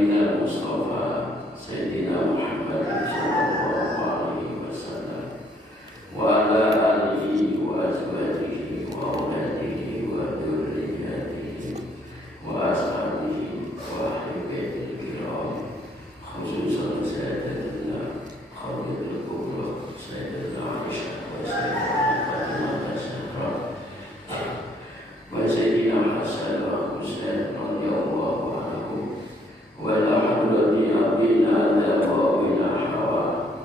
Nabiina Mustafa Sayyidina Muhammad sallallahu alaihi wasallam wa ala alihi wa azwajihi wa auladihi wa dzurriyyatihi wa ashabihi wa ahli baitil kiram khususan sayyidatina Khadijatul Kubra Sayyidatina Aisyah wa Sayyidatina Fatimah Zahra wa Sayyidina Hasan wa Husain radhiyallahu anhum wa la hadrati abina wa bina Hawa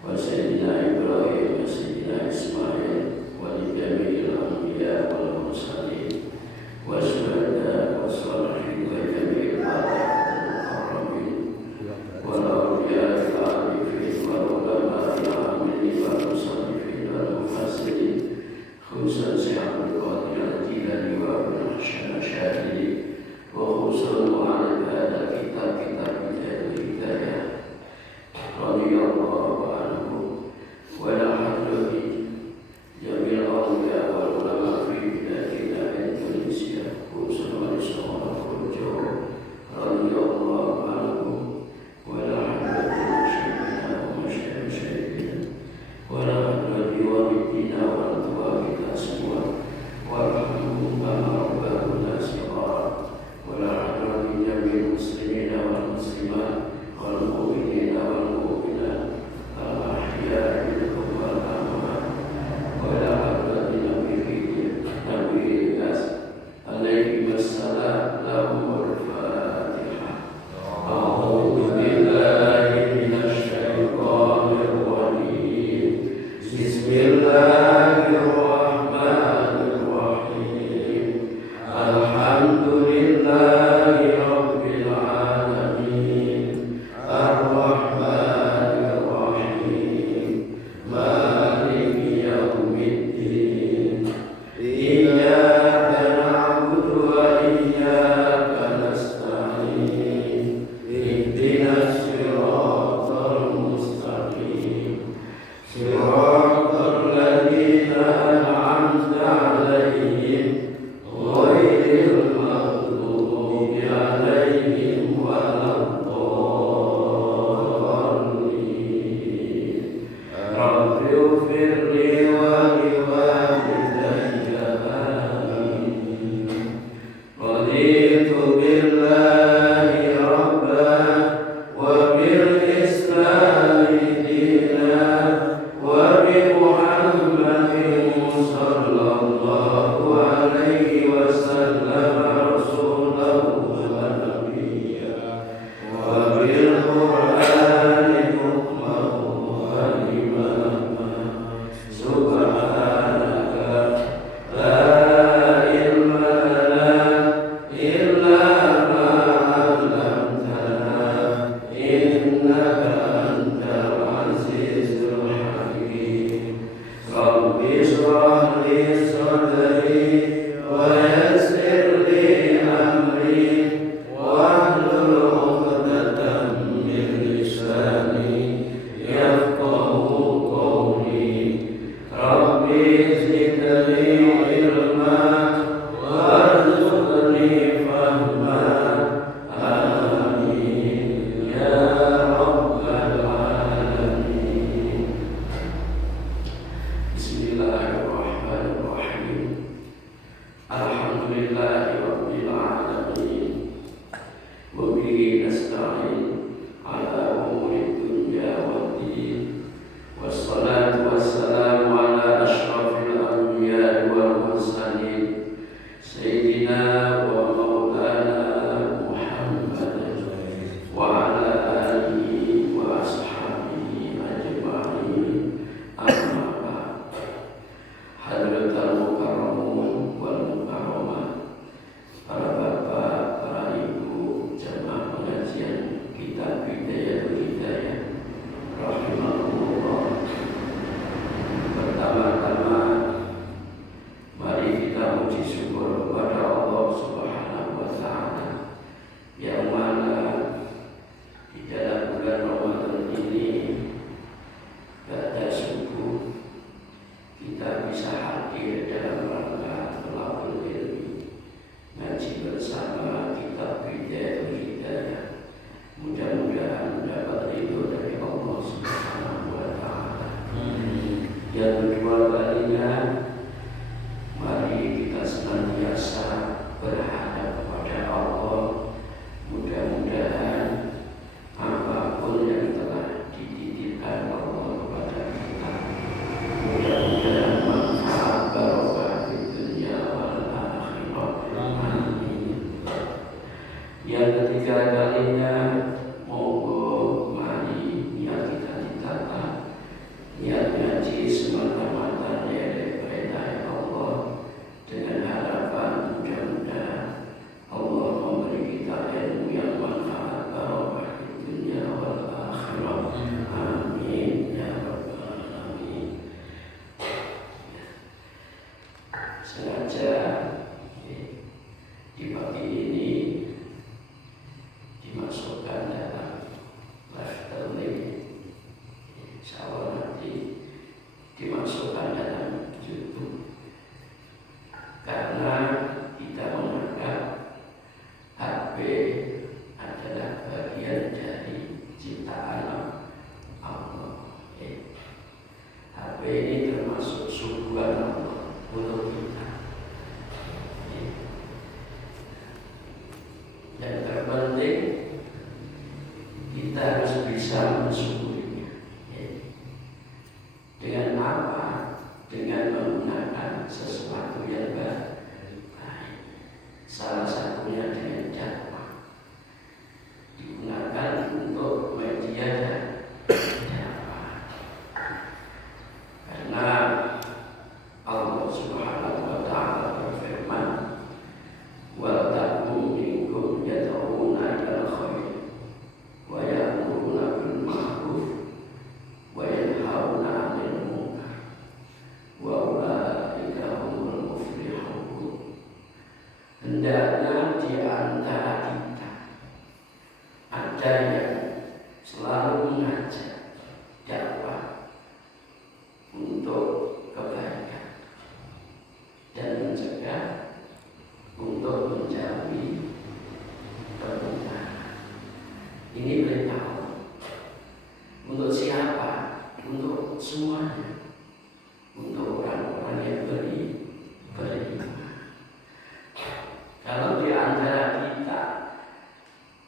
wa Sayyidina Ibrahim wa Sayyidina Ismail wa li jami'il anbiya wal mursalin wa syuhada wa salihin wa jami'il malaikatil muqarrabin wal awliya al arifin wal ulama al amilin wal musannifin wal mufassirin khususan Syekh Abdul Qadir Al-Jilani wa Ibnu Hasyim Asy'ari wa khususan mu'allif hadal kitab Bidayahul Hidayah radhiyallahu anhu wa la hadrati jamil awliya wal ulama fi biladina Indonesia khususan wali songo Projo radhiyallahu anhu wa la hadrati musyrikina wa musyrikin wa la hadrati walidina wa tuwabita semua warahmatullahi wabarakatuh wa la hadrati jamil muslimina wal muslimat wal mu'minina wal mu'minat al ahya'i minhum wal amwat wa la hadrati Nabi Ilyas alaihi wassalam lahumul Fatihah. A'udzu billahi minasy syaithanir rajim. Bismillahirrahmanirrahim. Alhamdulillahi rabbil alamin. Ar-Rahmanir Rahim. Maliki yaumiddin. Iyyaka na'budu wa iyyaka nasta'in. Ihdinas siratal mustaqim. Siratal ladzina an'amta 'alaihim ghairil maghdubi 'alaihim waladdallin. Rabbi ighfirli wa liwalidayya amin. Raditu billahi rabban wa bil islami dinan wa bi Muhammadin sallallahu alaihi wasallam rasulahu wa nabiyya wa bil Qur'ani hukman wa imama. Subhanaka la ilma lana illa ma 'allamtana innaka antal azizul hakim. Rabbi shrah li sadri wa yassir li amri wahlul 'uqdatam min lisani yafqahu qawli. Rabbi zidni ilma warzuqni fahma. Amin ya rabbal alamin. Bismillahirrahmanirrahim. sengaja di pagi ini dimasukkan dalam live streaming, insya Allah nanti dimasukkan dalam YouTube, karena kita menganggap HP adalah bagian dari ciptaan Allah. HP ini termasuk suguhan Allah untuk kita. Dan terpenting kita harus bisa mensyukurinya. Dengan apa? Dengan menggunakan sesuatu yang baik. Salah satunya dengan dakwah. Digunakan untuk media dan dakwah. Karena Allah Subhanahu wa taala berfirman, "Wa takum minkum yad'una ilal khair wa ya'muruna bil ma'ruf wa yanhauna 'anil munkar wa ulaika humul muflihun." Hendaknya di antara kita ada yang selalu mengajak dakwah untuk kebaikan dan mencegah untuk menjauhi kemungkaran. Ini perintah Allah. Untuk siapa? Untuk semuanya. Untuk orang-orang yang beriman. Kalau di antara kita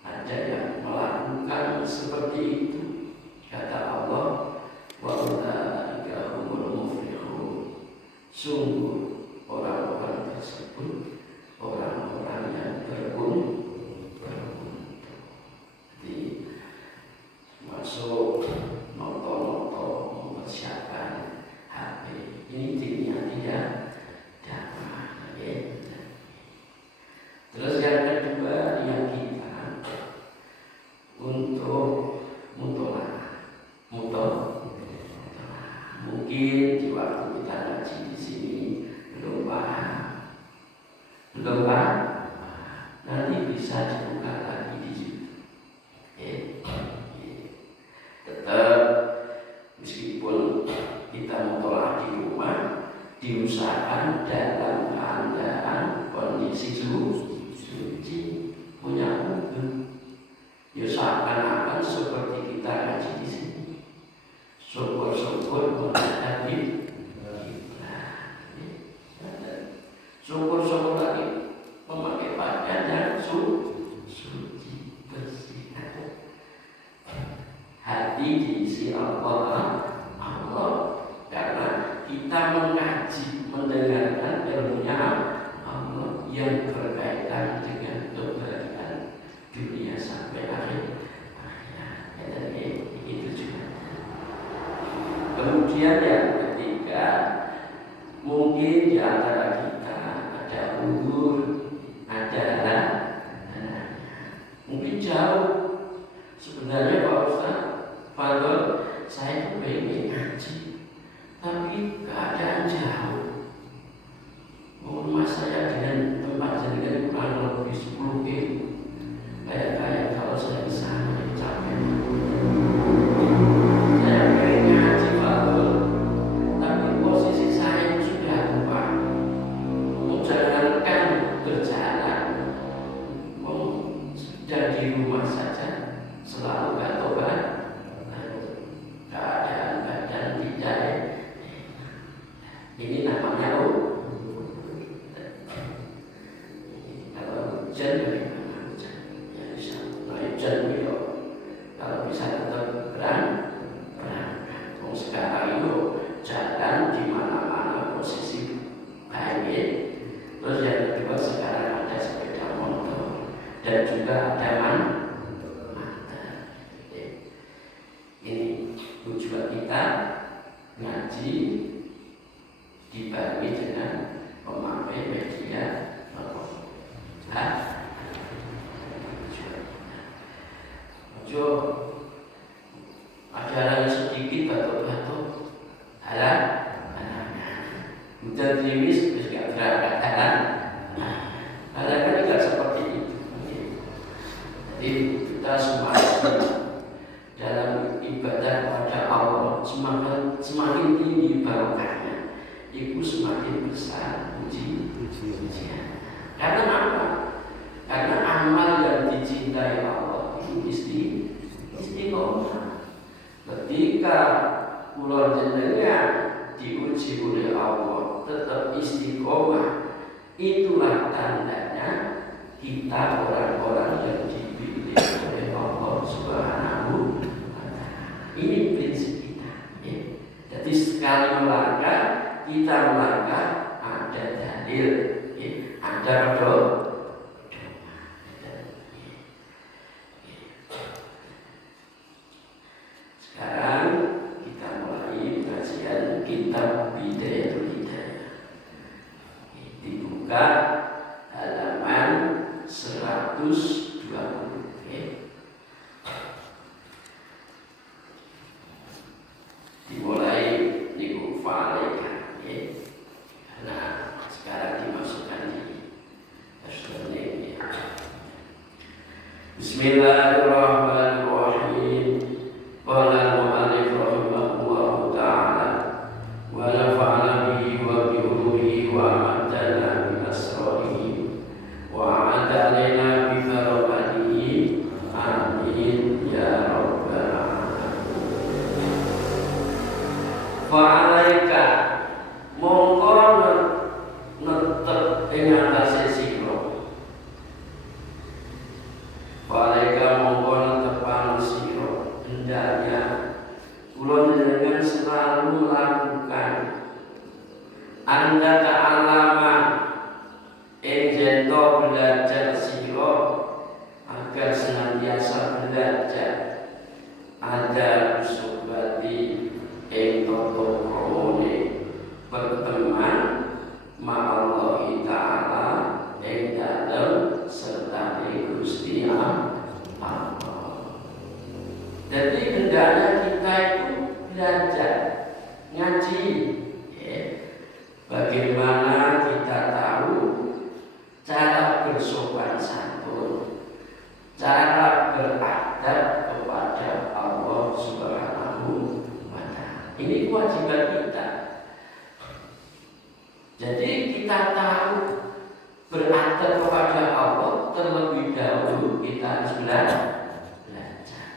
ada yang melakukan seperti itu, kata Allah, wa ulaika humul muflihun. Sungguh orang-orang tersebut orang-orang yang beruntung. Jadi masuk noto-noto mempersiapkan HP ini timnya dia dakwah. Terus yang kedua yang kita untuk mutolah. Mungkin di waktu kita ngaji di sini belum paham. Nanti bisa dibuka lagi di YouTube. Tetap meskipun kita mutolah di rumah, diusahakan dalam keadaan kondisi suci, punya wudhu. Ya seakan-akan seperti kita ngaji di sini. Syukur-syukur menghadapi syukur-syukur lagi memakai pakaian yang suci, bersih. Hati diisi Allah, karena kita mengaji, mendengarkan ilmunya Allah yang berkaitan dengan kebaikan dunia sampai akhir. Jadi itu juga. Kemudian yang ketiga, mungkin di antara kita ada uzur, ada mungkin jauh. Sebenarnya Pak Ustaz Fadol, saya itu pengen ngaji, tapi keadaan jauh. Rumah saya dengan tempat jenengan kurang lebih 10 kilo. Kayak kalau saya ke sana capek. Saya pengen ngaji Fadol, tapi posisi saya itu sudah lupa. Jangankan berjalan, sudah di rumah saja selalu gatoban. Keadaan badan tidak. Ini namanya kalau hujan bagaimana hujan? Ya bisa. Nah hujan itu kalau bisa tetap berangkat. Sekarang itu jalan di mana-mana posisi baik. Terus yang kedua sekarang ada sepeda motor dan juga ada ini tujuan kita ngaji dibagi dengan memakai media ojo ajaran sedikit batuk-batuk halal udah timis terus gak gerak Karena apa? Karena amal yang dicintai Allah itu istiqomah. Ketika kula jenengan diuji oleh Allah tetap istiqomah, itulah tandanya kita orang-orang yang dipilih oleh Allah Subhanahu wa Ta'ala. Ini prinsip kita, ya. Jadi sekali melangkah, kita melangkah ada dalil, ya. Ada doa. Sekarang kita mulai pengajian kitab Bidayatul Hidayah. Dibuka halaman 120. Dimulai niku fa'alaika. Nah, sekarang dimasukkan di asy-syarih. Bismillahirrahmanirrahim. Qala al-mu'allif rahimahullahu ta'ala wa nafa'ana bihi wa bi ulumihi wa amadana bi asrarihi wa a'ada alaina bi barakatihi. Amin ya rabbal alamin. Fa'alaika mongko netep ing atase sira. Fa'alaika mongko netepan sira. Hendaknya kula jenengan selalu melakukan anda ta'alama ento belajar sira agar senantiasa belajar ada usubati ento krone berteman ma'allahi ta'ala ing dalem serta Gusti Allah. Jadi hendaknya kita itu belajar ngaji, ya. Bagaimana kita tahu cara bersopan santun, cara beradab kepada Allah Subhanahu wa Ta'ala. Ini kewajiban kita. Jadi kita tahu beradab kepada Allah, terlebih dahulu kita harus belajar.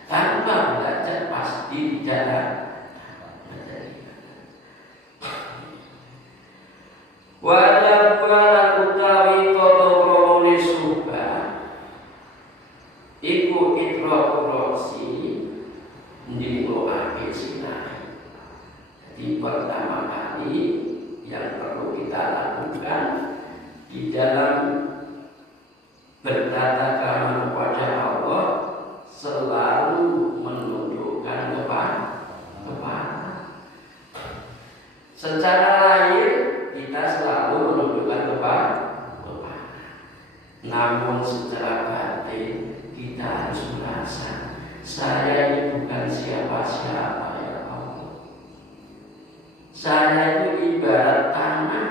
Tanpa belajar pasti tidak wajib utawi toto krone suba iku itroksi ndingokake sinai. Jadi pertama kali yang perlu kita lakukan di dalam bertata krama kepada Allah selalu menundukkan kepala. Secara lahir kita selalu menundukkan kepala. Namun secara batin kita harus merasa saya ini bukan siapa-siapa ya Allah. Saya itu ibarat tanah.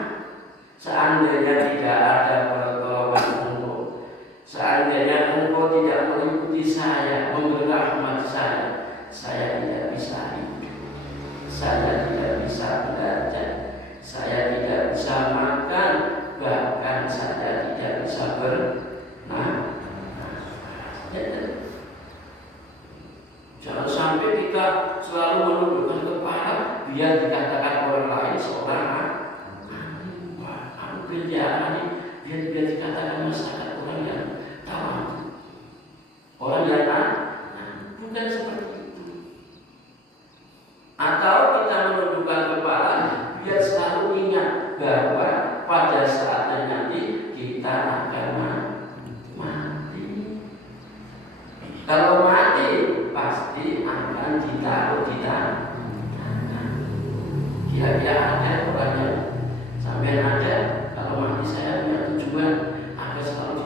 Seandainya tidak ada pertolongan Engkau, seandainya Engkau tidak meliputi saya, memberi rahmat saya tidak bisa hidup, saya tidak bisa belajar, saya tidak bisa makan, bahkan saya tidak bisa bernafas. Jangan sampai kita selalu menundukkan kepala biar dikatakan orang lain seorang kerjaan ini biar dikatakan masyarakat orang yang tahu, orang yang bukan seperti itu. Atau kita menundukkan kepala biar selalu ingat bahwa pada saatnya nanti kita akan mati. Kalau mati pasti akan ditaruh di tangan. Kira-kira ada orang yang sampai ada. Kalau mati saya punya tujuan agar selalu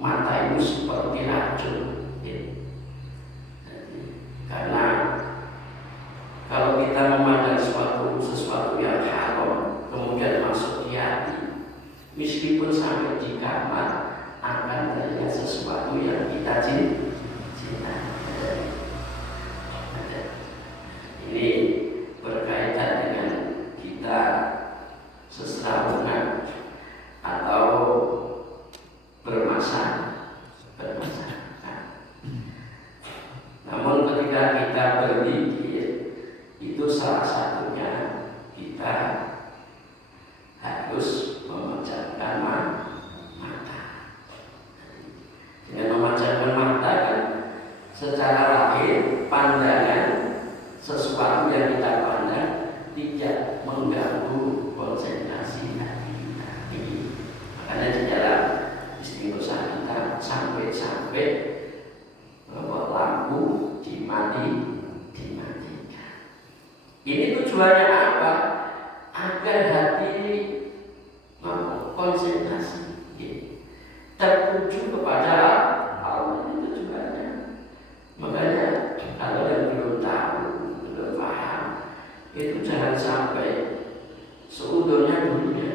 mata itu seperti racun. Karena kalau kita memandang sesuatu yang haram kemudian masuk di hati, meskipun sampai di kamar akan terlihat sesuatu yang kita cinta. Ini berkaitan dengan kita seserawungan atau bermasalah. Namun ketika kita berpikir, itu salah satunya kita harus memejamkan mata. Dengan memejamkan mata kan secara lahir pandangan sesuatu yang kita pandang tidak mengganggu konsentrasi hati kita. Makanya di dalam istighosah kita sampai bahwa lampu dimatikan. Ini tujuannya apa? Agar hati konsentrasi tertuju kepada Allah. Itu tujuannya. Makanya kalau yang belum tahu, belum paham, itu jangan sampai seudahnya dulunya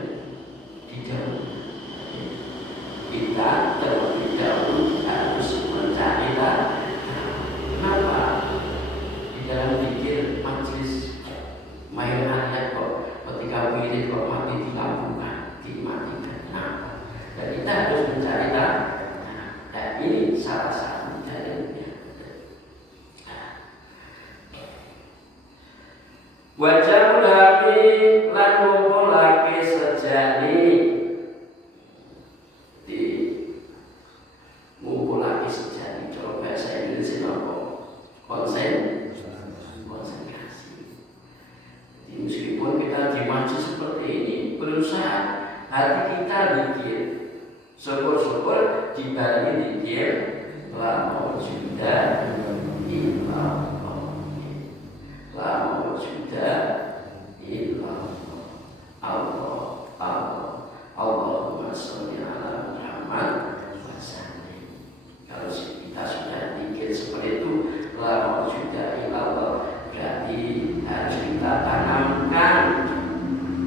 dijauh. Kita terlebih dahulu harus mencari tahu. Kenapa di dalam pikir majelis main ayat kok ketika wirid kok mati dilampukan, dimatikan. Nah, dan kita harus mencari tahu. Dan ini salah satu jalannya. Wajah hati lan ngumpulake sejani di ngumpulake sejani. Coba bahasa Indonesia apa? Konsentrasi. Jadi meskipun kita di majlis seperti ini, berusaha hati kita dikir, syukur-syukur dibarengi dikir, la mawjuda illallah, la mawjuda illallah, Allah, Allahumma sholli ala Muhammad wa sallim. Kalau kita sudah dikir seperti itu, la mawjuda illallah, berarti harus kita tanamkan.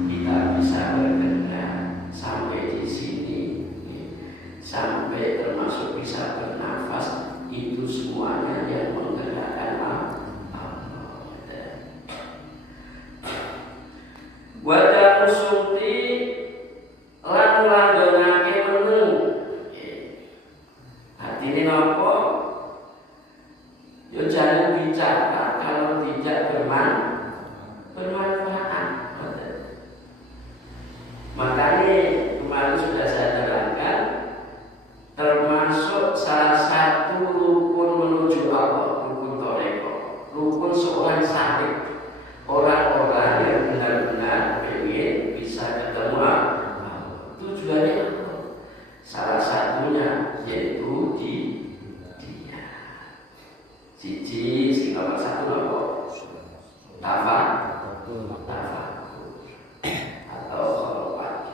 Kita bisa bergerak sampai di sini, sampai termasuk bisa bernafas, itu semuanya yang menggerakkan Allah. Wajah usulti lan langgengake meneng. Hati ini nopo? Yo jangan bicara kalau tidak bermanfaat. Makanya kemarin sudah saya terangkan, termasuk salah satu rukun menuju Allah, rukun Thariqah, rukun seorang salik, orang-orang yang benar-benar ingin bisa ketemu Allah. Tujuannya apa? Salah satunya yaitu dia. Siji sing nomor satu apa? Tafakur atau kholwat.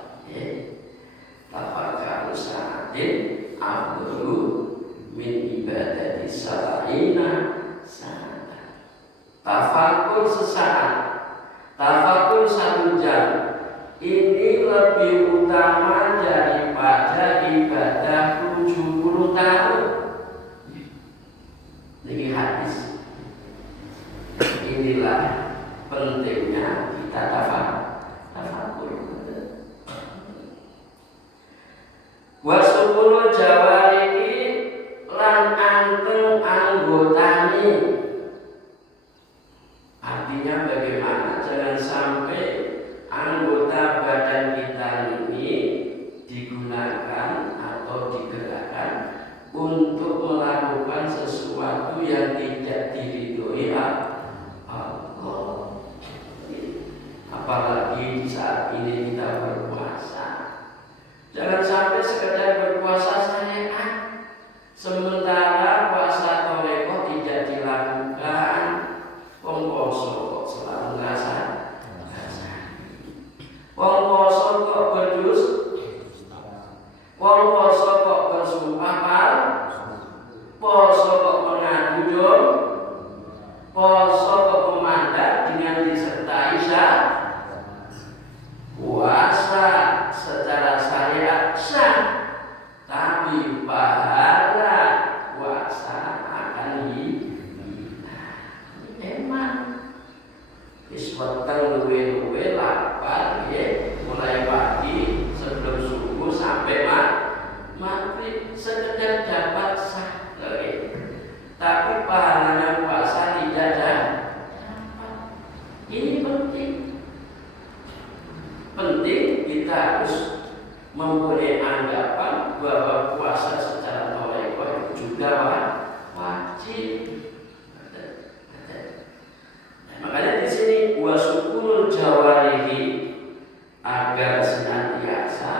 Tafakur sa'atin afdalu min ibadati sala'ina sa'atan. Tafakur sesaat, tafakur 1 jam, ini lebih utama daripada ibadah 70 tahun. Ini hadis. Inilah pentingnya kita tafakur. Wasukul jawariki lan anteng anggotani. Artinya bagaimana jangan sampai anggota badan kita ini digunakan atau digerakkan untuk melakukan sesuatu yang tidak diridhoi Allah. Apalagi di saat ini kita berpuasa. Jangan sampai sekedar berpuasa saja, sementara puasa Thariqah tidak dilakukan. Wong poso kok selalu ngerasa. Wong poso kok berdus. Wong poso kok bersumpah kok mengadu dong, poso kok memandang dengan disertai puasa secara syariat sah, tapi pahala puasa akan emang iswatang luwe-luwe lapar ya, mulai pagi sebelum subuh sampai maghrib sekedar dapat sah, tapi pahalanya puasa tidak dapat. Ini penting kita harus mempunyai anggapan bahwa puasa secara thorough juga wajib. Makanya di sini wasukunul jawarihi, agar senantiasa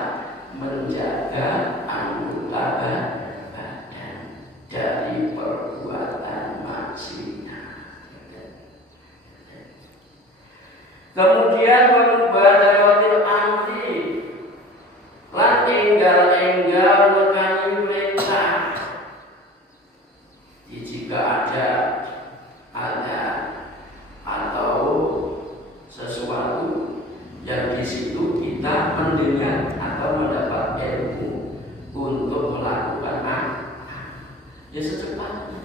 menjaga anggota badan dari perbuatan maksiat. Kemudian mubadaratil amri, lan enggal-enggal nekani perintah. Jika ada atau sesuatu yang di situ kita mendengar atau mendapat ilmu untuk melakukan ya secepatnya,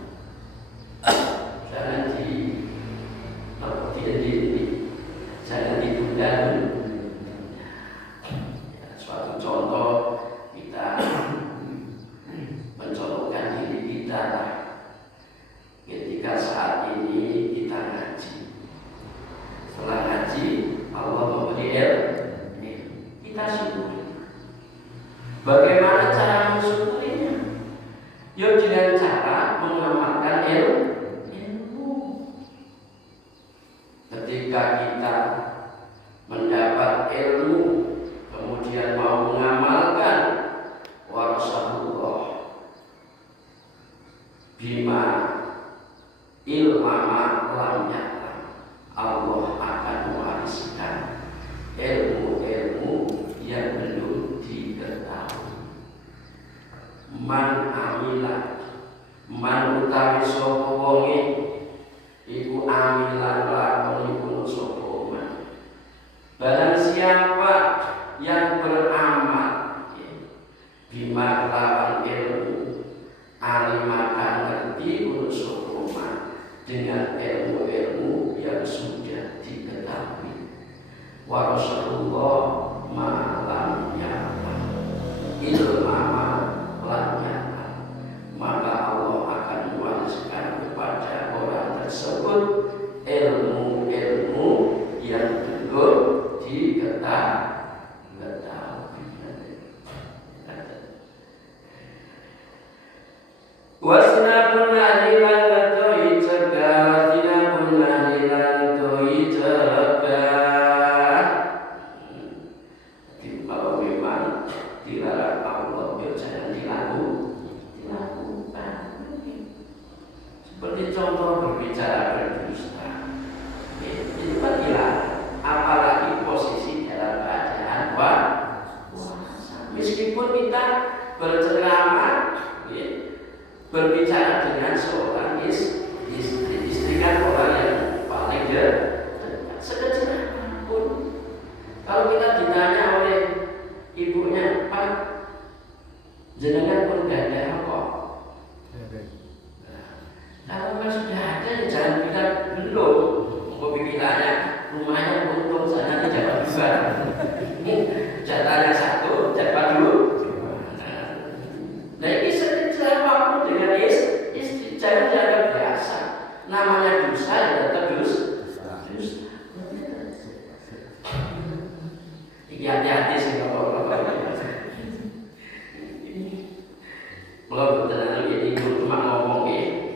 jangan jangan ditunda. Suatu contoh, kita mencontohkan diri kita ketika saat ini kita ngaji. Setelah ngaji, Allah memberi ilmu, kita syukuri. Bagaimana cara mensyukurinya? Yuk dengan cara mengamalkan ilmu. Ketika kita mendapat ilmu, kemudian mau mengamalkan, warasahullah bima ilmama lamnya, Allah akan mewariskan ilmu-ilmu yang belum diketahui. Man amila, man utawi sapa wonge iku amilan lakon iku sapa man. Barang siapa yang beramal bima lawan ilmu, alimakan ngerti sapa man dengan ilmu-ilmu yang sudah diketahui. Wa rasulullah malam nyata ilmama lam nyata, maka Allah akan mewariskan kepada orang tersebut ilmu-ilmu yang belum diketahui. Wasnabun nahlilan latoi cegah, sinabun nahlilan latoi cegah. Kalau memang dilarang Allah, jangan dilakukan. Seperti contoh berbicara berdusta, itu kan dilarang. Apalagi posisi dalam keadaan puasa. Meskipun kita berceramah, berbicara dengan seorang istri kan orang yang paling dekat, sekecil apapun. Kalau kita ditanya oleh ibunya, Pak, jenengan pun gak ada rokok. Kalau kan sudah ada, jangan bilang belum. Mau pikirannya rumahnya untung sana jabat dua, jatahnya satu, jabat dua. Nah ini sekecil apapun dengan istri, jangan biasa. Namanya dosa ya tetap dosa. Hati-hati sih kalau betul ini cuma ngomong ya.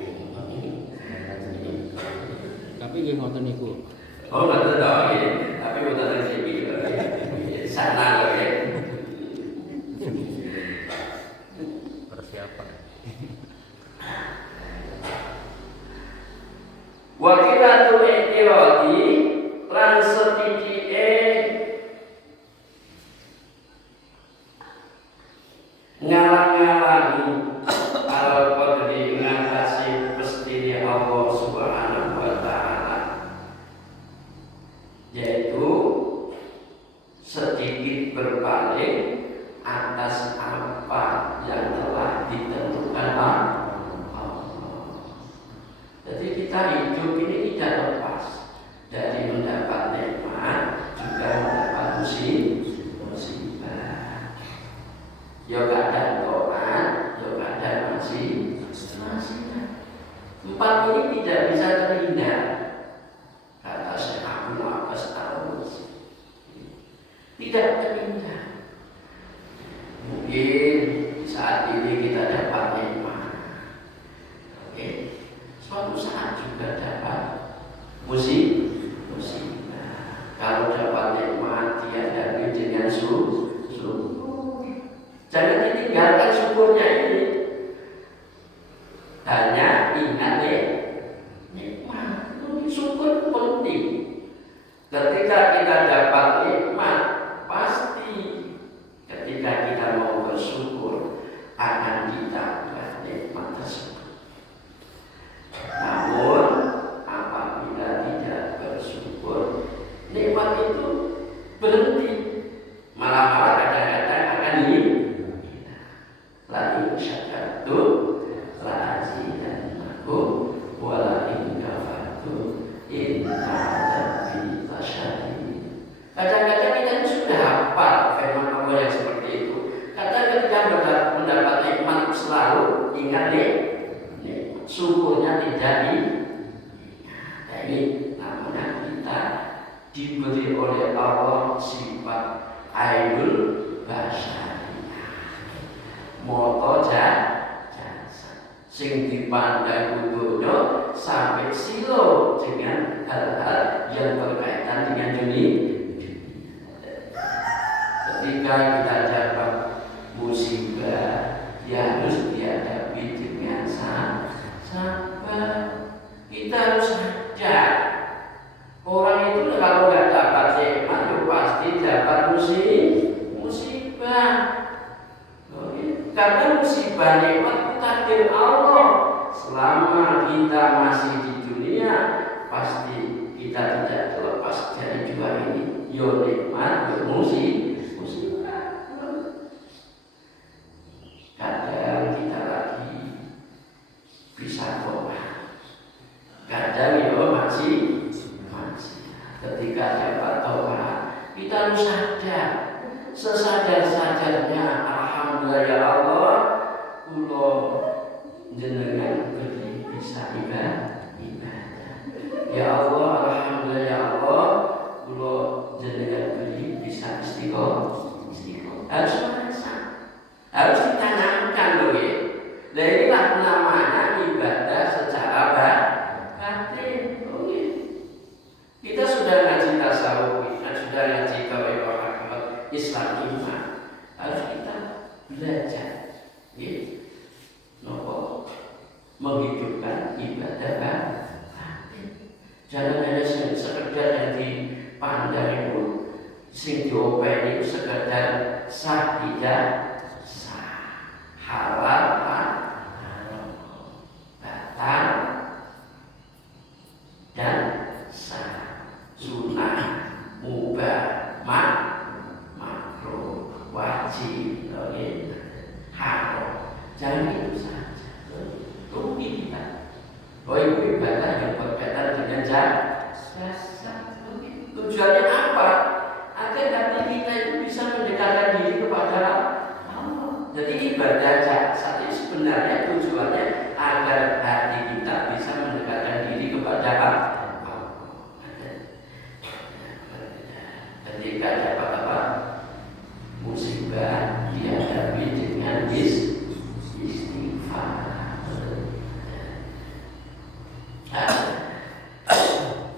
Tapi nggih ngoten niku. Oh betul dong ya, tapi betul sih sana loh ya. Persiapan. Wakilatu iktirati lan setitike ngalang-ngalangi al qadri ngatasi Hanya ingat nikmat. Syukur penting. Ketika kita dapat nikmat, pasti ketika kita mau bersyukur akan ditambah nikmat tersebut. Namun apabila tidak bersyukur, nikmat itu berhenti, malah kadang-kadang akan hilang. Lalu syakartu la azidannakum wa la in kafartum inna adzabi lasyadid. Kadang-kadang kita sudah hafal firman Allah yang seperti itu. Kadang ketika mendapat nikmat selalu ingat syukurnya tidak nah, ini namanya kita diberi oleh Allah sifat ainul basyariyah, moto jasa sing dipandang dunya sampai silo dengan hal-hal yang berkaitan dengan dunia. Ketika kita dapat musibah, ya harus dihadapi dengan sabar. Kita harus sadar orang itu kalau nggak dapat nikmat itu pasti dapat musibah. Karena musibah nikmat itu takdir Allah. Selama kita masih di dunia, pasti kita tidak terlepas dari dua ini, yo nikmat, yo musibah. Kadang kita lagi bisa tobat, kadang yo masih. Ketika dapat tobat, kita harus sadar, sesadar-sadarnya, alhamdulillah ya Allah, kula jenengan beri bisa ibadah. Ya Allah, alhamdulillah ya Allah, kula jenengan beri bisa istiqomah. Harus merasa, harus ditanamkan loh ya. Nah inilah namanya ibadah secara batin. Kita sudah ngaji tasawuf, kita sudah ngaji kawaidah Ahmad Islam iman. Harus kita belajar, menghidupkan ibadah batin. Jangan hanya sekedar yang dipandang itu, sing diopeni itu sekedar sah tidak sah, halal haram, batal dan sah, sunnah, mubah, makruh, wajib, haram. Jangan itu saja. Rugi kita. Itu ibadah yang berkaitan dengan jasa. Tujuannya apa? Agar hati kita itu bisa mendekatkan diri kepada Allah. Jadi ibadah jasa itu sebenarnya tujuannya agar hati kita bisa mendekatkan diri kepada Allah. Ketika dapat apa? Musibah dihadapi dengan istighfar.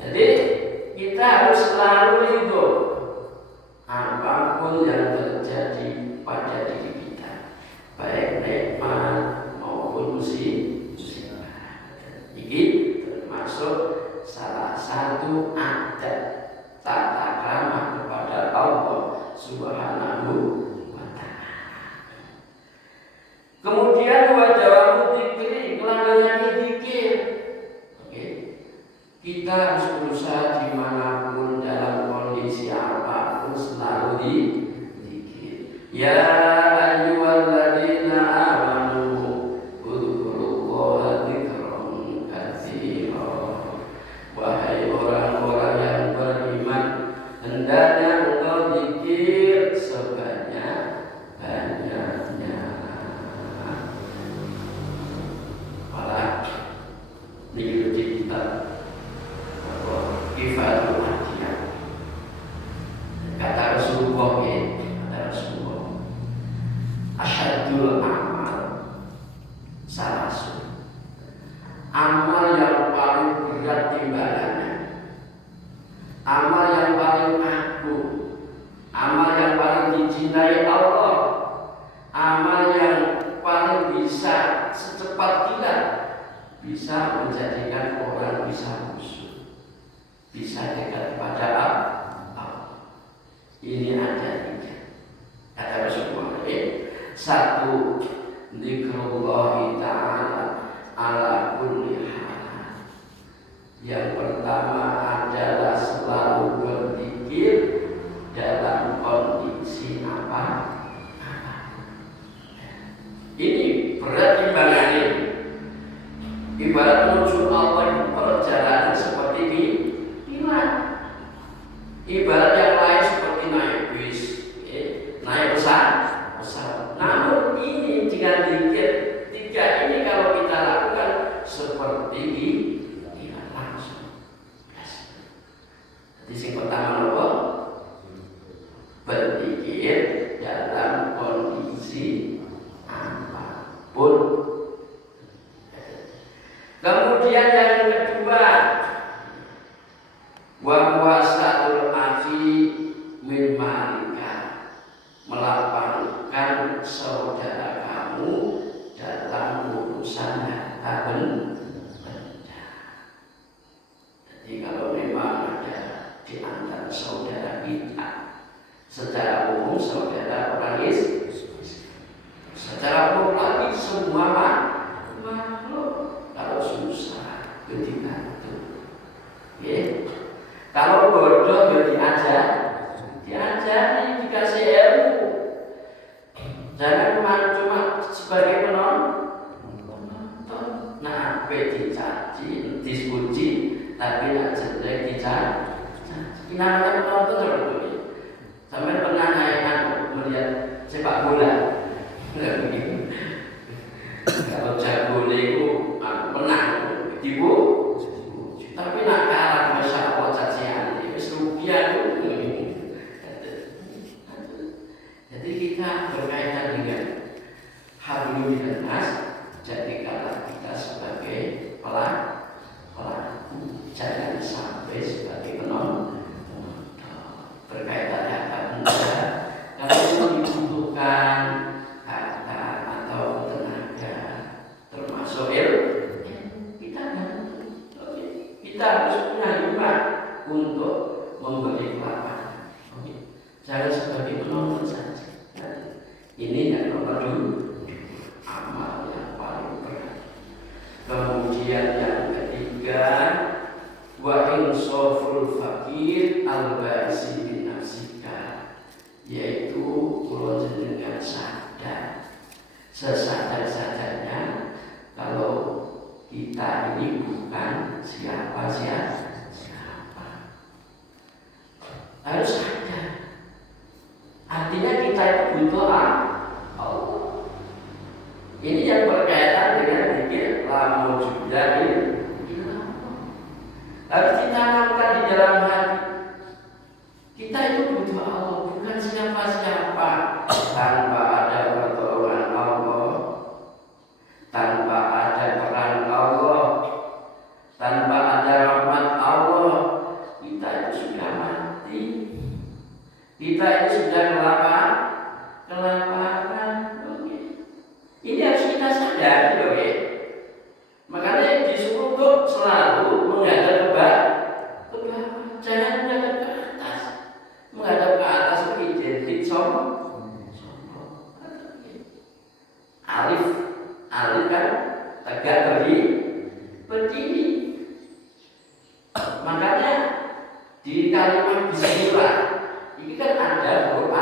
Jadi kita harus selalu bisa menjadikan orang bisa khusyuk, bisa dekat kepada Allah. Ini ada 3. Kata Rasulullah, satu, dzikrullahi ta'ala ala kulli hal. Yang pertama adalah selalu berzikir dalam kondisi apa? Ini berat timbangannya. Ibarat menuju Allah perjalanan seperti pilot. Ibarat yang lain seperti naik bis, naik pesawat. Namun ini jika zikir 3 ini kalau kita lakukan seperti pilot langsung. Jadi yang pertama apa? Berzikir dalam kondisi apapun. Kemudian yang kedua, wa wasatul akhi min malika, melapangkan saudara kamu dalam urusan harta benda. Jadi kalau memang ada di antara saudara kita, secara umum saudara orang Islam, secara umum lagi semua makhluk. Kalau susah, dibantu. Kalau bodoh, diajari, dikasih ilmu. Jangan cuma sebagai penonton. Nah, dicaci, diskusi, tapi nak jelek dicaci. Namanya penonton seperti ini. Sampai pernah melihat sepak bola. Kalau jago itu aku menang, ibu. Tapi nak kalah masya Allah cacian, itu rupiah itu. Jadi kita berkaitan dengan hablum minan. Jadi kalau kita sebagai pelaku, jangan sampai sebagai penonton. Berkaitan harta benda, kalau dibutuhkan harta atau tenaga, termasuk kita harus punya hikmah untuk memberi kelapa. Jangan sebagai penonton saja. Ini yang nomor 2, amal yang paling berat. Kemudian yang ketiga, wa insaful fakir al-basi bin nafsika, yaitu kula jenengan sadar sesadar-sadarnya kalau kita ini bukan siapa. Harus sadar. Artinya kita itu butuh Allah. Ini yang berkaitan dengan zikir la mawjuda illallah. Harus ditanamkan di dalam hati. Kita itu butuh Allah, bukan siapa-siapa. Tanpa ada pertolongan Allah, tanpa ada peran Allah, tanpa ada rahmat Allah, kita itu sudah mati. Kita itu sudah kelaparan. Ini harus kita sadari, makanya disuruh untuk selalu menghadap ke bawah, jangan menghadap ke atas. Menghadap ke atas itu identik sombong. Alif kan tegak berdiri. Makanya di kalimat bismillah ini kan ada huruf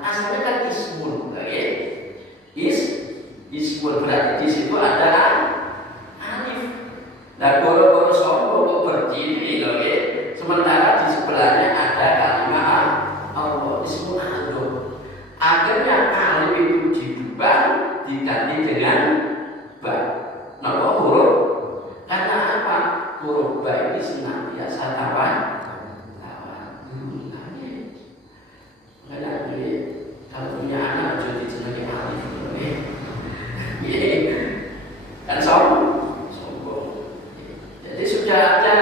asalnya kan ismun, ismun berarti di situ ada alif. Nah, goro-goro sombong kok berdiri, sementara di sebelahnya ada kalimat Allah, ismun Allah. Akhirnya alif itu dibuang diganti dengan ba. Napa huruf? Karena apa? Huruf ba ini senantiasa tawan. Kalau punya anak jadi jenenge alif, kan sombong. Jadi sudah ada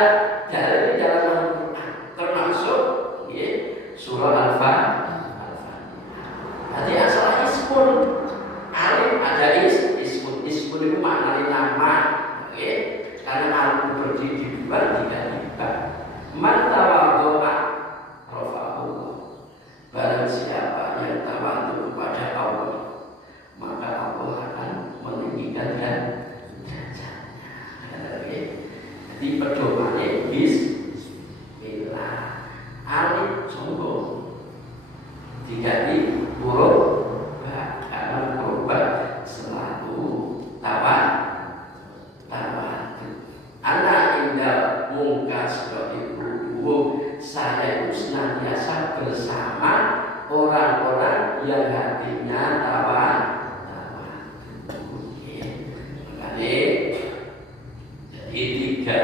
dalil di dalam Al-Quran, termasuk surah Al-Fatihah. Jadi asalnya ismun, alif ada ismun itu maknanya nama, karena aku berdiri di luar tiba-tiba man tawadhu'a rafa'ahullah. Barang siapa yang tawadhu kepada Allah, maka Allah akan meninggikan derajatnya. Jadi pedomannya bismillah. Alif sombong diganti huruf ba, karena huruf ba selalu tawadhu. Anak indah mungkas sebagai guru, saya itu senantiasa bersama orang-orang yang hatinya tawadhu. Makanya jadi tiga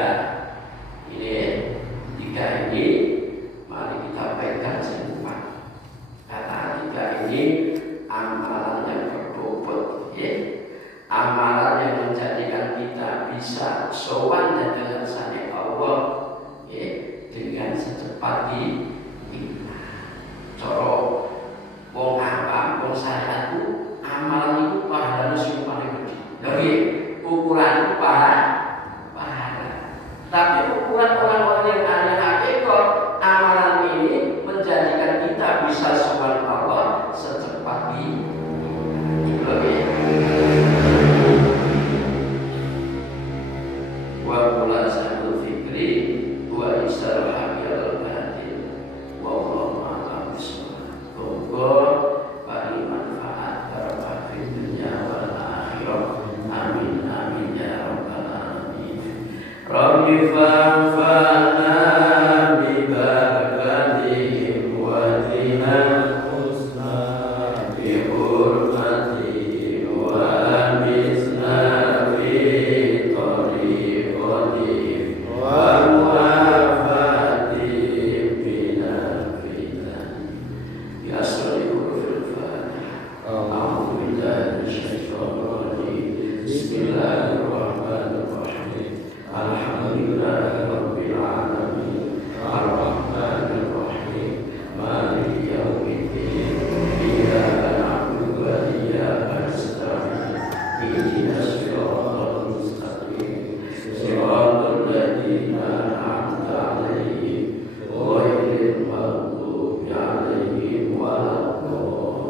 ini mari kita pegang semua. Kata tiga ini amalan yang berbobot, amalan yang menjadikan kita bisa sowan dan dengan sani Allah, dengan secepat ini. Coro wong apa, wong syariat itu amalan itu pahala sing paling gede. Jadi ukuran itu pahala. Tapi ukuran orang-orang yang ada hakikat, amalan ini menjadikan kita bisa sowan Allah secepat ini. Wa mulazatul fikri wa isarah al batin wa wallahu a'lam bishawab. Semoga bagi manfaat barokah di dunia wal akhirah. Amin amin ya rabbal alamin. Rabbi fa'fa'na bi barakatihim wa dinal husna bi hurmatihim wa amisna fi tariqatihim wa mu'afatihim minal fitan. Ya salli hurufil Fatihah. A'udzu billahi minasyaitonir rajim. Bismillahirrahmanirrahim. Alhamdulillahi rabbil alamin. Ar-Rahmanir Rahim. Maliki yaumiddin. Iyyaka na'budu wa iyyaka nasta'in. Ihdinas siratal mustaqim. Siratal ladzina an'amta 'alaihim ghairil maghdubi 'alaihim waladdallin.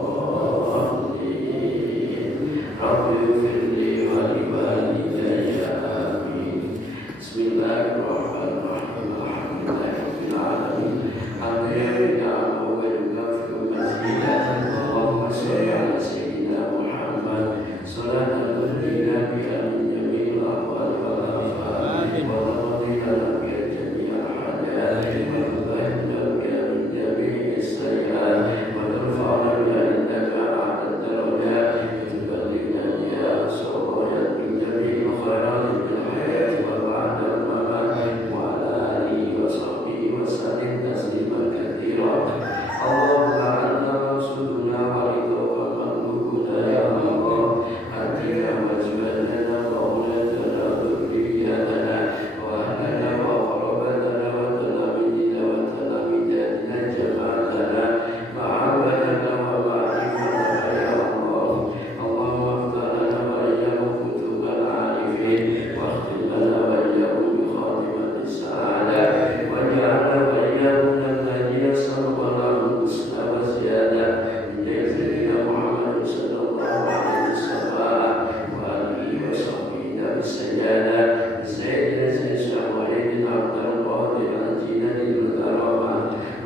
Rabbi ighfirli wa li walidayya. Amin. Bismillahirrahmanirrahim. Alhamdulillahirabbil alamin. Amin ya Allah wa yaghfiru masjidah. Allahumma shalli ala sayyidina Muhammad sallallahu alaihi wa sallam jami'il ahwal wal afat wa radina bi jami'il hadayat wa tubayyana bi jami'is sayyi'at wa tarfa'na bi indaka a'la darajat wa tuballighna ya rasulullah bi jami'il khairat fil hayati wal ba'd al mamat wa ala alihi wa sahbihi wa sallim tasliman katsiran. Allahumma anta rasuluna wa ridha wa ya Allah. Hadina wa jibadana wa ulatana dhurriyatana wa ahlana wa qarabatana wa talamidina wa talamidatina jama'atana ma'awadana wa ma'rifatana ya Allah. Allahumma aftalana wa iyyahu kutubal arifin wa akhtimana wa iyyahu bi khatimatis sa'adah wa ja'alna wa iyyahu min alladhina sallallahu husna wa ziyadah min sayyidina Muhammad sallallahu alaihi wasallam wa alihi wa sahbihi bisayyadah sayyidina sayyidina Muhammadin abdul qadir al-jilani al-karamah.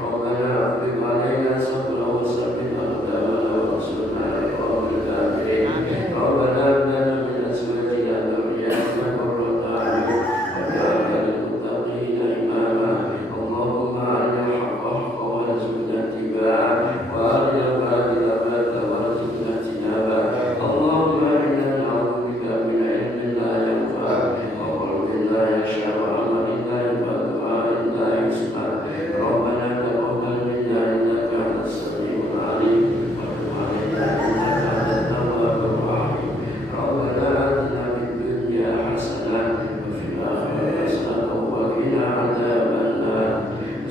Rabbana afriq alaina sabra wa sabbit aqdamana wa ansurna al-qawmil kafirin. Rabbana hab lana min azwajina wa dhurriyyatina qurrata a'yun waj'alna lil muttaqina imama. Allahumma arina al-haqqa haqqan warzuqna ittiba'ah wa arina al-batila batilan warzuqna ijtinabah. Allahumma inna na'udzu bika min ilmin la yanfa' wa qalbin la yakhsha wa amalin la yanfa' wa 'ilmin la yusma'. Rabbana taqabbal minna innaka antas samiul 'alim wa tub 'alaina innaka antat tawwabur rahim. Rabbana atina fid dunya hasanah wa fil akhirati hasanah wa qina 'adzabannar.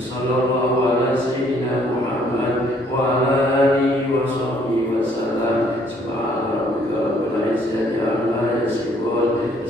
Sallallahu ala sayyidina Muhammad wa ala alihi wa sahbihi wa sallam. Subhana rabbika rabbil izzati amma yasifun.